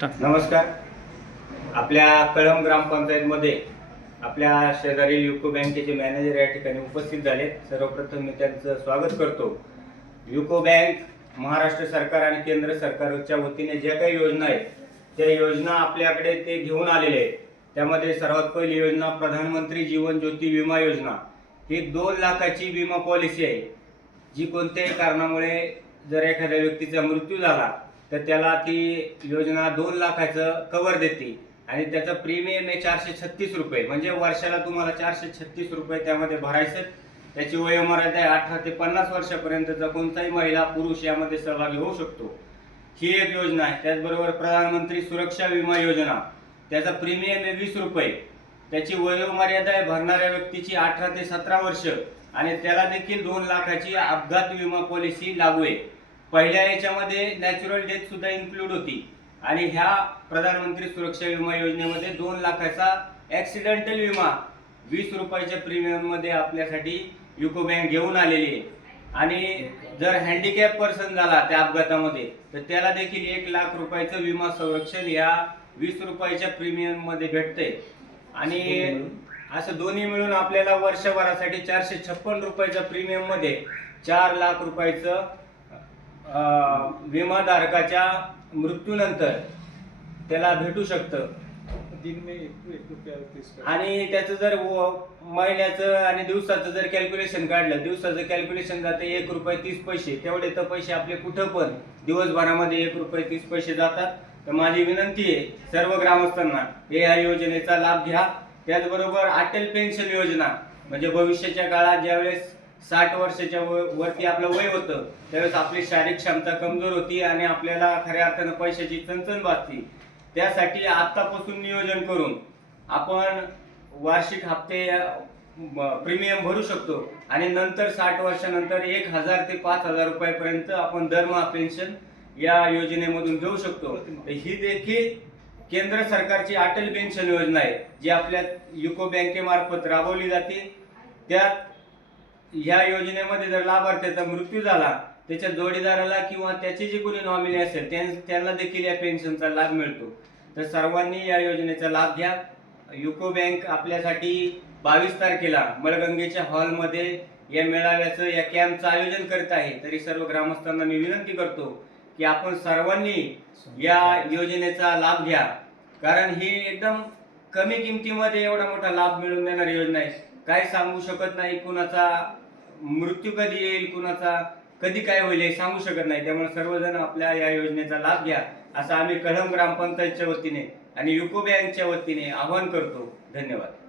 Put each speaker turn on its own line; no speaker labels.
नमस्कार. आपल्या कळम ग्रामपंचायतमध्ये आपल्या शेजारील युको बँकेचे मॅनेजर या ठिकाणी उपस्थित झाले सर्वप्रथम मी त्यांचं स्वागत करतो. युको बँक महाराष्ट्र सरकार आणि केंद्र सरकारच्या वतीने ज्या काही योजना आहेत त्या योजना आपल्याकडे ते घेऊन आलेले आहेत. त्यामध्ये सर्वात पहिली योजना प्रधानमंत्री जीवन ज्योती विमा योजना. ही दोन लाखाची विमा पॉलिसी आहे. जी कोणत्याही कारणामुळे जर एखाद्या व्यक्तीचा मृत्यू झाला तर त्याला ती योजना दोन लाखाचं कवर देते. आणि त्याचं प्रीमियम आहे चारशे छत्तीस रुपये. म्हणजे वर्षाला तुम्हाला चारशे छत्तीस रुपये त्यामध्ये भरायचं. त्याची वयोमर्यादा आहे अठरा ते पन्नास वर्षापर्यंतचा कोणताही महिला पुरुष यामध्ये सहभागी होऊ शकतो. ही एक योजना आहे. त्याचबरोबर प्रधानमंत्री सुरक्षा विमा योजना. त्याचा प्रीमियम आहे वीस रुपये. त्याची वयोमर्यादा आहे भरणाऱ्या व्यक्तीची अठरा ते सतरा वर्ष. आणि त्याला देखील दोन लाखाची अपघात विमा पॉलिसी लागू आहे. पहिल्या याच्यामध्ये नॅचरल डेथ सुद्धा इन्क्लूड होती. आणि ह्या प्रधानमंत्री सुरक्षा विमा योजनेमध्ये दोन लाखाचा ऍक्सिडेंटल विमा वीस रुपयाच्या प्रीमियममध्ये आपल्यासाठी युको बँक घेऊन आलेली आहे. आणि जर हँडिकॅप पर्सन झाला त्या अपघातामध्ये तर त्याला देखील एक लाख रुपयाचं विमा संरक्षण या वीस रुपयाच्या प्रीमियममध्ये भेटते भेटतंय. आणि असं दोन्ही मिळून आपल्याला वर्षभरासाठी चारशे छप्पन रुपयाच्या प्रीमियममध्ये चार लाख रुपयाचं विमाधारकाच्या मृत्यूनंतर त्याला भेटू शकतं. आणि त्याचं जर व- महिन्याचं आणि दिवसाचं जर कॅल्क्युलेशन काढलं दिवसाचं कॅल्क्युलेशन जाते एक रुपये तीस पैसे. तेवढे तर पैसे आपले कुठं पण दिवसभरामध्ये एक रुपये तीस पैसे जातात. तर माझी विनंती आहे सर्व ग्रामस्थांना हे या योजनेचा लाभ घ्या. त्याचबरोबर अटल पेन्शन योजना म्हणजे भविष्याच्या काळात ज्यावेळेस साठ वर्षाच्या वरती आपलं वय होतं त्यावेळेस आपली शारीरिक क्षमता कमजोर होती आणि आपल्याला खऱ्या अर्थानं पैशाची चणचण भासती त्यासाठी आत्तापासून नियोजन करून आपण वार्षिक हप्ते प्रीमियम भरू शकतो आणि नंतर साठ वर्षानंतर एक हजार ते पाच हजार रुपयापर्यंत आपण दरमहा पेन्शन या योजनेमधून घेऊ शकतो. ही देखील केंद्र सरकारची अटल पेन्शन योजना आहे जी आपल्या युको बँकेमार्फत राबवली जाते. त्यात ह्या योजनेमध्ये जर लाभार्थ्याचा मृत्यू झाला त्याच्या जोडीदाराला किंवा त्याची जी कोणी नॉमिनी असेल त्यांना देखील या पेन्शनचा लाभ मिळतो. तर सर्वांनी या योजनेचा लाभ घ्या. युको बँक आपल्यासाठी बावीस तारखेला मलगंगेच्या हॉलमध्ये या मेळाव्याचं या कॅम्पचं आयोजन करत आहे. तरी सर्व ग्रामस्थांना मी विनंती करतो की आपण सर्वांनी या योजनेचा लाभ घ्या. कारण ही एकदम कमी किमतीमध्ये एवढा मोठा लाभ मिळवून देणारी योजना आहे. काय सांगू शकत नाही कुणाचा मृत्यू कधी येईल कुणाचा कधी काय होईल हे सांगू शकत नाही. त्यामुळे सर्वजण आपल्या या योजनेचा लाभ घ्या असं आम्ही कलम ग्रामपंचायतच्या वतीने आणि युको बँकच्या वतीने आवाहन करतो. धन्यवाद.